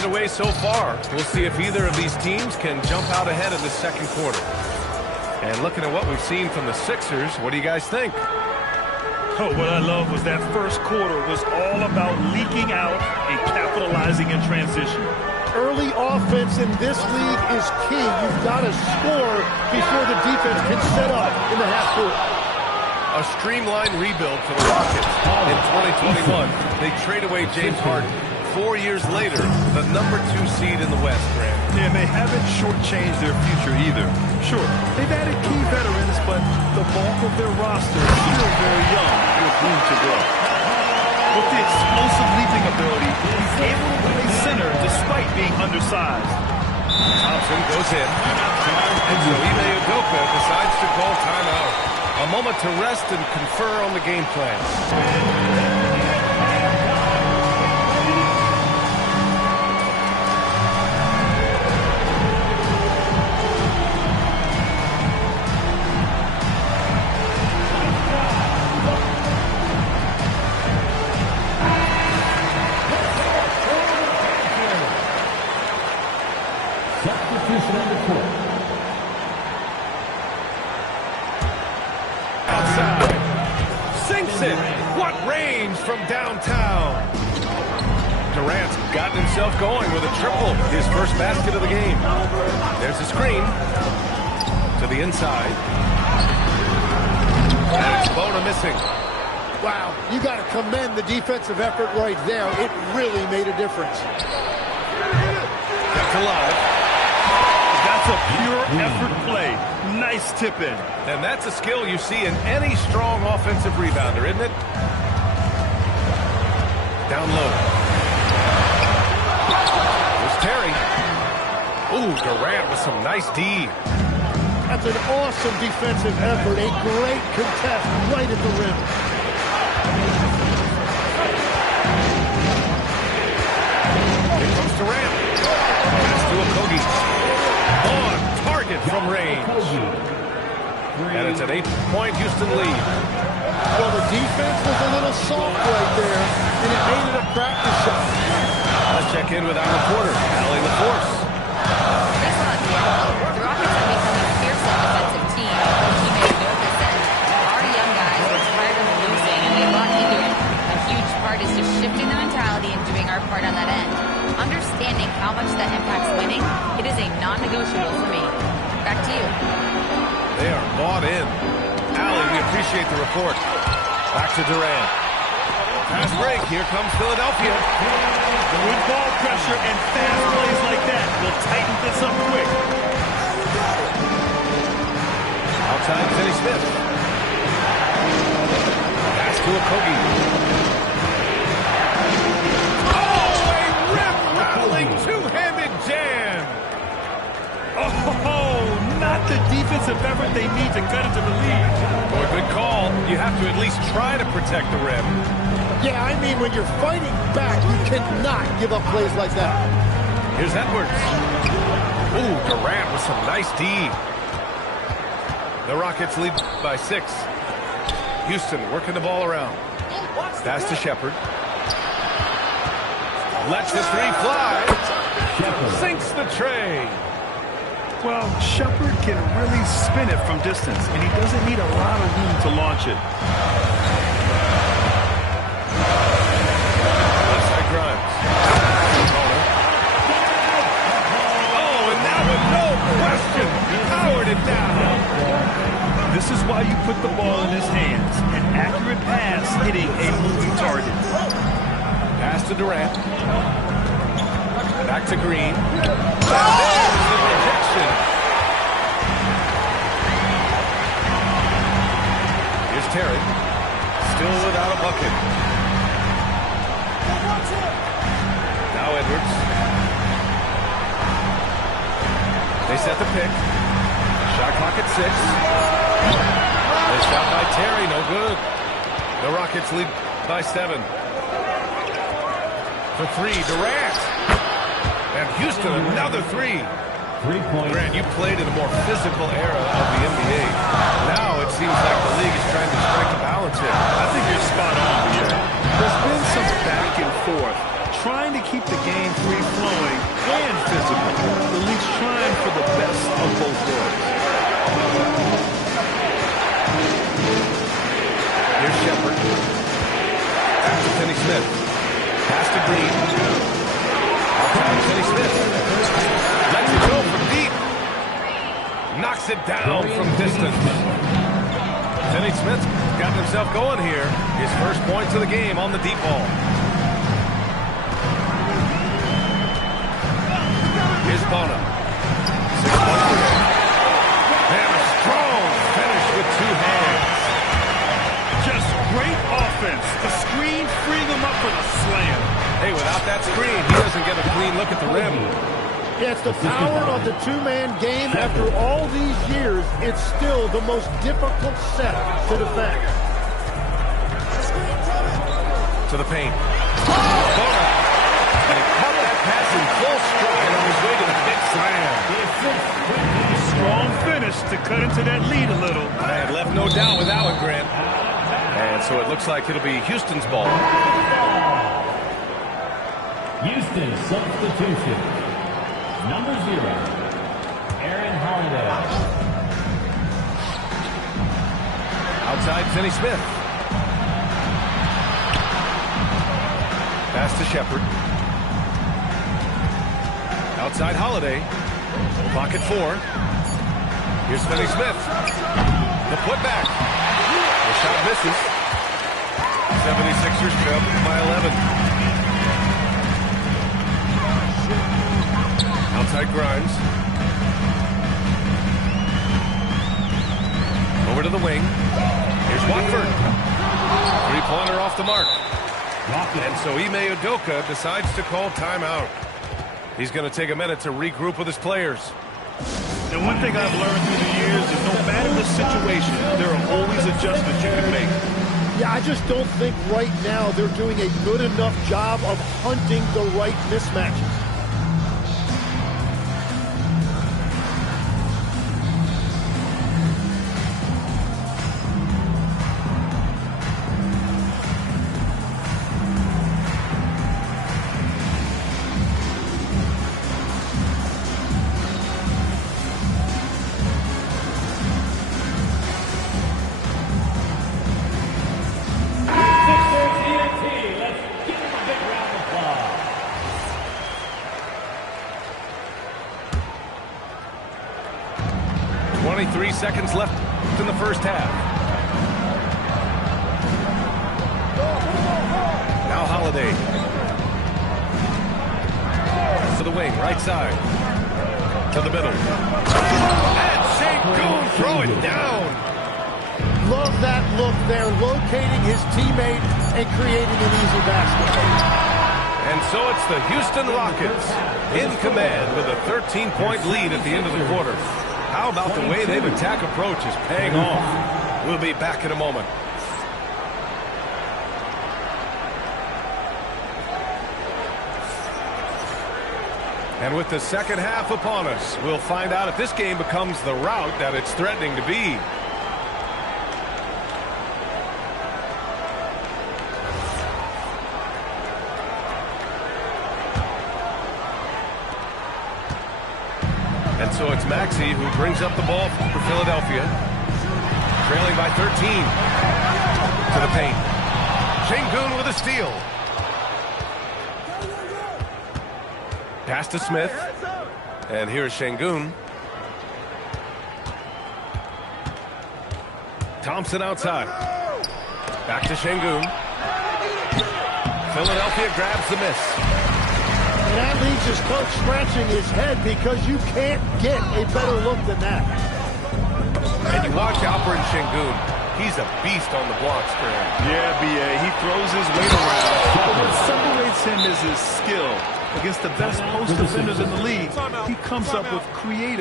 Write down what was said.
underway so far. We'll see if either of these teams can jump out ahead in the second quarter. And looking at what we've seen from the Sixers, what do you guys think? Oh, what I love was that first quarter was all about leaking out and capitalizing in transition. Early offense in this league is key. You've got to score before the defense can set up in the half court. A streamlined rebuild for the Rockets. In 2021, they trade away James Harden. 4 years later, the #2 seed in the West, Grant. Yeah, and they haven't shortchanged their future either. Sure, they've added key veterans, but the bulk of their roster is still very young with room to grow. With the explosive leaping ability, he's able to play center despite being undersized. Thompson goes in, and so Ime Udoka decides to call timeout. A moment to rest and confer on the game plan. Outside. Sinks it. What range from downtown. Durant's gotten himself going with a triple. His first basket of the game. There's a screen. To the inside. And it's Bona missing. Wow, you got to commend the defensive effort right there. It really made a difference. Kept alive. That's a pure effort play. Nice tip in. And that's a skill you see in any strong offensive rebounder, isn't it? Down low. Here's Terry. Ooh, Durant with some nice D. That's an awesome defensive effort. A great contest right at the rim. Here comes Durant. Pass to Okogie. On target from range. And it's an 8-point Houston lead. Well, the defense was a little soft right there, and it made it a practice shot. Let's check in with our reporter, Allie LaForce. Thanks a lot, Dan. The Rockets have become a fearsome defensive team. Coach Ime Udoka said our young guys were tired of losing, and they locked into it. A huge part is just shifting the mentality and doing our part on that end. Understanding how much that impacts winning, it is a non-negotiable for me. Back to you. They are bought in. Allie, we appreciate the report. Back to Durant. Pass break. Here comes Philadelphia. With ball pressure and fast plays like that, will tighten this up quick. Outside, Finney Smith. Pass to Okogie. Oh, a rip-rattling two-handed jam. Oh, not the defensive effort they need to cut into the lead. Boy, good call. You have to at least try to protect the rim. Yeah, I mean, when you're fighting back, you cannot give up plays like that. Here's Edwards. Ooh, Durant with some nice D. The Rockets lead by 6. Houston working the ball around. Pass to Shepherd. Lets the three fly. Sinks the tray. Well, Shepherd can really spin it from distance, and he doesn't need a lot of room to launch it. Outside Grimes. Oh, and now with no question, powered it down. This is why you put the ball in his hands. An accurate pass hitting a moving target. Pass to Durant. Back to Green. There's the rejection. Here's Terry. Still without a bucket. Now Edwards. They set the pick. Shot clock at 6. The shot by Terry, no good. The Rockets lead by 7. For 3, Durant. And Houston, another 3. 3-point. Grant, you played in a more physical era of the NBA. Now it seems like the league is trying to strike a balance here. I think you're spot on here. There's been some back and forth, trying to keep the game free-flowing it down from distance. Finney Smith got himself going here. His first points of the game on the deep ball. Here's Bona. 6 points for him. And a strong finish with 2 hands. Just great offense. The screen freeing him up for the slam. Hey, without that screen, he doesn't get a clean look at the rim. Yeah, it's the power of the two-man game. After all these years, it's still the most difficult set to defend. To the paint. Bona. And he caught that pass in full stride on his way to the big slam. Strong finish to cut into that lead a little. And left no doubt with that one, Grant. And so it looks like it'll be Houston's ball. Houston substitution. Number 0, Aaron Holiday. Outside, Finney Smith. Pass to Shepherd. Outside, Holiday. Pocket 4. Here's Finney Smith. The putback. The shot misses. 76ers trail by 11. Outside Grimes. Over to the wing. Here's Watford. 3-pointer off the mark. And so Ime Udoka decides to call timeout. He's going to take a minute to regroup with his players. And one thing I've learned through the years is no matter the situation, there are always adjustments you can make. Yeah, I just don't think right now they're doing a good enough job of hunting the right mismatches. Let's give him a big round of applause. 23 seconds left in the first half. Now Holiday. To the wing, right side. To the middle. And Sengun throw it down. Love that look there, locating his teammate and creating an easy basket. And so it's the Houston Rockets in command with a 13-point lead at the end of the quarter. How about the way they've attack approach is paying off? We'll be back in a moment. And with the second half upon us, we'll find out if this game becomes the rout that it's threatening to be. And so it's Maxey who brings up the ball for Philadelphia. Trailing by 13. To the paint. Sengun with a steal. Pass to Smith. And here's Sengun. Thompson outside. Back to Sengun. Philadelphia grabs the miss. And that leaves his coach scratching his head because you can't get a better look than that. And you watch Alperen Sengun. He's a beast on the blocks, Graham. Yeah, B.A. He throws his weight around. But what separates him is his skill. Against the best post defenders in the league, he comes up with creative